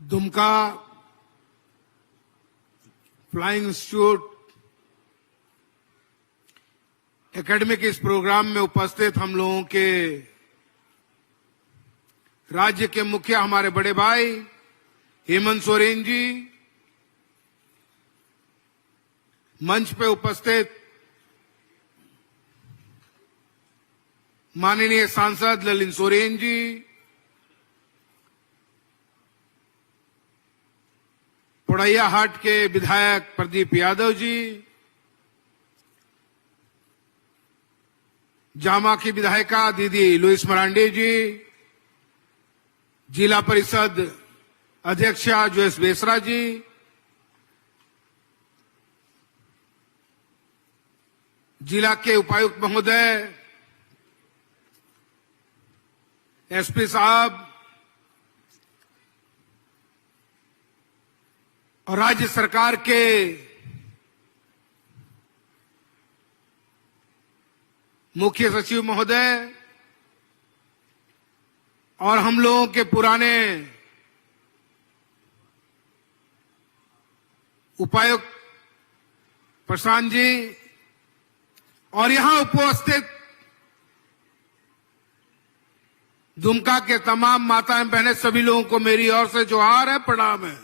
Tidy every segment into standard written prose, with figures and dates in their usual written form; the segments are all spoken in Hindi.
दुमका फ्लाइंग इंस्टीट्यूट एकेडमी के इस प्रोग्राम में उपस्थित हम लोगों के राज्य के मुखिया हमारे बड़े भाई हेमंत सोरेन जी, मंच पे उपस्थित माननीय सांसद ललित सोरेन जी, पुड़ैया हाट के विधायक प्रदीप यादव जी, जामा की विधायिका दीदी लुइस मरांडी जी, जिला परिषद अध्यक्षा जोयस बेसरा जी, जिला के उपायुक्त महोदय, एसपी साहब और राज्य सरकार के मुख्य सचिव महोदय और हम लोगों के पुराने उपायुक्त प्रशांत जी और यहां उपस्थित दुमका के तमाम माताएं बहनें, सभी लोगों को मेरी ओर से जोहार है, प्रणाम है।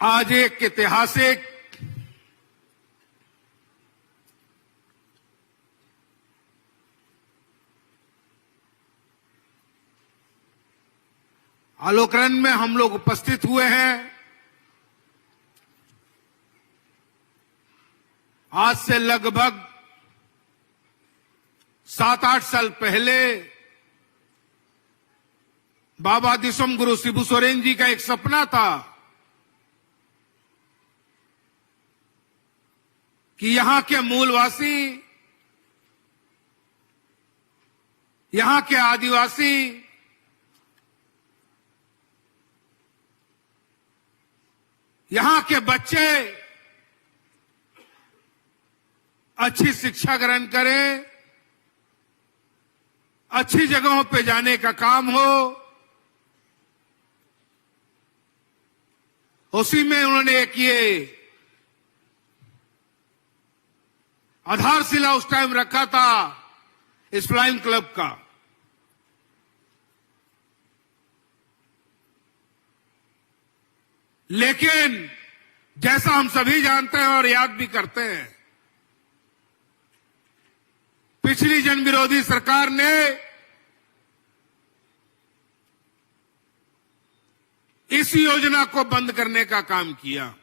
आज एक ऐतिहासिक आलोकन में हम लोग उपस्थित हुए हैं। आज से लगभग 7-8 साल पहले बाबा दिसम गुरु शिबू सोरेन जी का एक सपना था कि यहां के मूलवासी, यहां के आदिवासी यहां के बच्चे अच्छी शिक्षा ग्रहण करें, अच्छी जगहों पे जाने का काम हो। उसी में उन्होंने एक ये आधारशिला उस टाइम रखा था इस फ्लाइंग क्लब का। लेकिन जैसा हम सभी जानते हैं और याद भी करते हैं, पिछली जन विरोधी सरकार ने इस योजना को बंद करने का काम किया।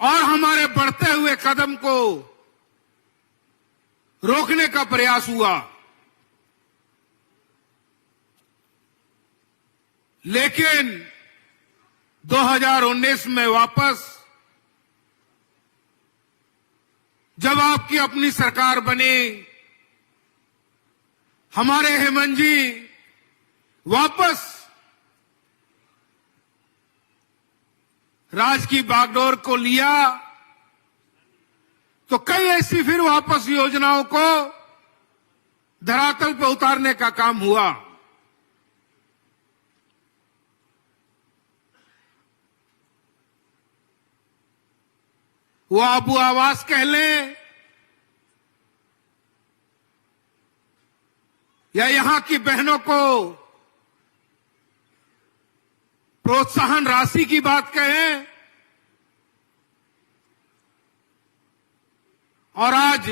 और हमारे बढ़ते हुए कदम को रोकने का प्रयास हुआ। लेकिन 2019 में वापस जब आपकी अपनी सरकार बनी, हमारे हेमंत जी वापस राज की बागडोर को लिया, तो कई ऐसी फिर वापस योजनाओं को धरातल पर उतारने का काम हुआ। वो आबू आवास कह लें या यहां की बहनों को प्रोत्साहन राशि की बात कहें, और आज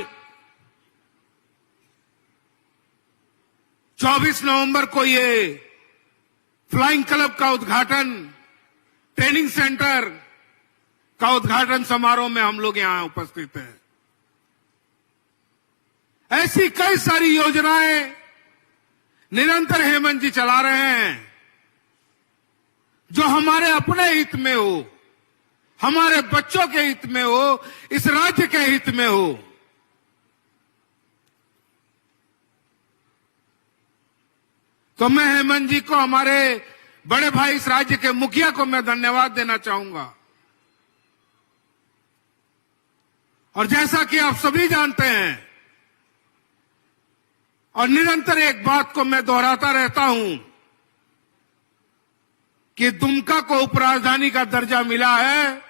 24 नवंबर को ये फ्लाइंग क्लब का उद्घाटन, ट्रेनिंग सेंटर का उद्घाटन समारोह में हम लोग यहां उपस्थित हैं। ऐसी कई सारी योजनाएं निरंतर हेमंत जी चला रहे हैं जो हमारे अपने हित में हो, हमारे बच्चों के हित में हो, इस राज्य के हित में हो। तो मैं हेमंत जी को, हमारे बड़े भाई इस राज्य के मुखिया को मैं धन्यवाद देना चाहूंगा और जैसा कि आप सभी जानते हैं और निरंतर एक बात को मैं दोहराता रहता हूं कि दुमका को उपराजधानी का दर्जा मिला है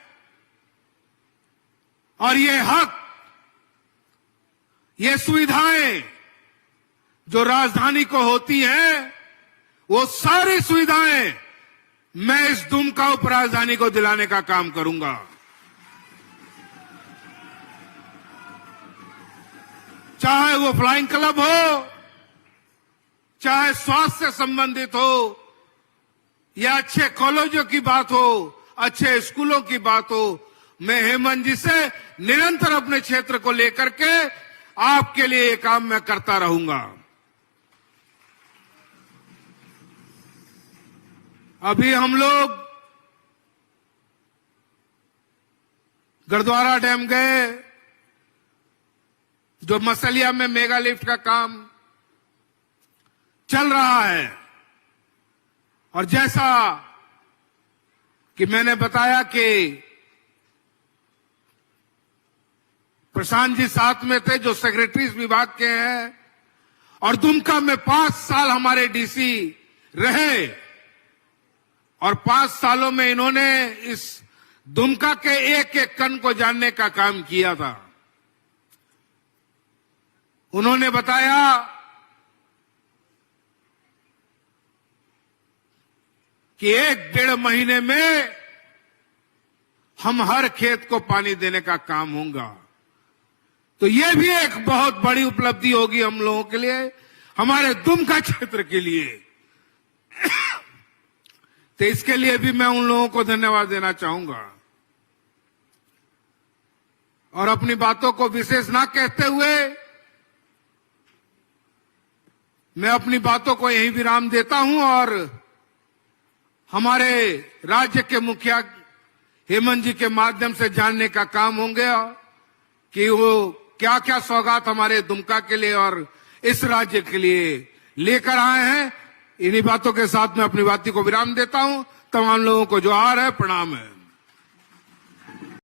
और ये हक, ये सुविधाएं जो राजधानी को होती हैं, वो सारी सुविधाएं मैं इस दुमका उपराजधानी को दिलाने का काम करूंगा। चाहे वो फ्लाइंग क्लब हो, चाहे स्वास्थ्य से संबंधित हो, या अच्छे कॉलेजों की बात हो, अच्छे स्कूलों की बात हो, मैं हेमंत जी से निरंतर अपने क्षेत्र को लेकर के आपके लिए ये काम मैं करता रहूंगा। अभी हम लोग गुरुद्वारा डैम गए, जो मसलिया में मेगा लिफ्ट का काम चल रहा है, और जैसा कि मैंने बताया कि प्रशांत जी साथ में थे जो सेक्रेटरीज विभाग के हैं, और दुमका में 5 साल हमारे डीसी रहे, और 5 सालों में इन्होंने इस दुमका के एक एक कण को जानने का काम किया था। उन्होंने बताया कि 1-1.5 महीने में हम हर खेत को पानी देने का काम होगा। तो यह भी एक बहुत बड़ी उपलब्धि होगी हम लोगों के लिए, हमारे दुमका क्षेत्र के लिए। तो इसके लिए भी मैं उन लोगों को धन्यवाद देना चाहूंगा। और अपनी बातों को विशेष ना कहते हुए मैं अपनी बातों को यहीं विराम देता हूं, और हमारे राज्य के मुखिया हेमंत जी के माध्यम से जानने का काम होंगे कि वो क्या क्या सौगात हमारे दुमका के लिए और इस राज्य के लिए लेकर आए हैं। इन्हीं बातों के साथ मैं अपनी बातों को विराम देता हूं। तमाम लोगों को जोहार है, प्रणाम है।